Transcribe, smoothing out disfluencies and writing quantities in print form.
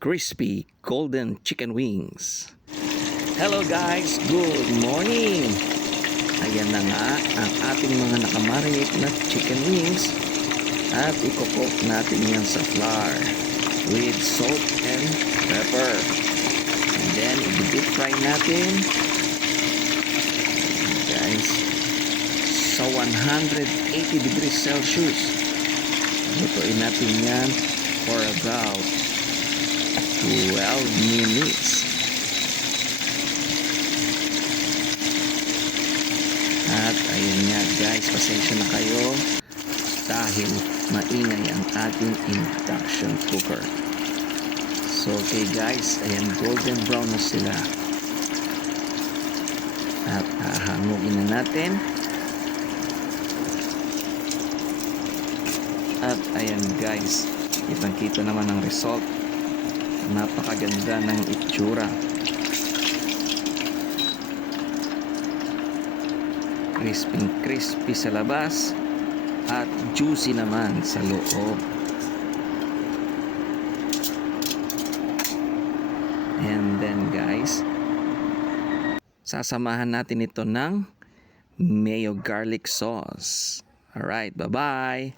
crispy golden chicken wings. Hello guys, good morning! Ayan na nga ang ating mga nakamarinate na chicken wings at ikokok natin yan sa flour with salt and pepper. And then i-deep fry natin guys sa 180 degrees Celsius. Lutuin natin yan for about 12 minutes. At ayun nga guys, pasensya na kayo dahil maingay ang ating induction cooker. So okay guys, ayan, golden brown na sila. At hahangugin na natin. At ayan guys, kitang-kita naman ang result. Napakaganda ng itsura. Crispy sa labas at juicy naman sa loob. And then guys, sasamahan natin ito ng mayo garlic sauce. Alright, bye-bye!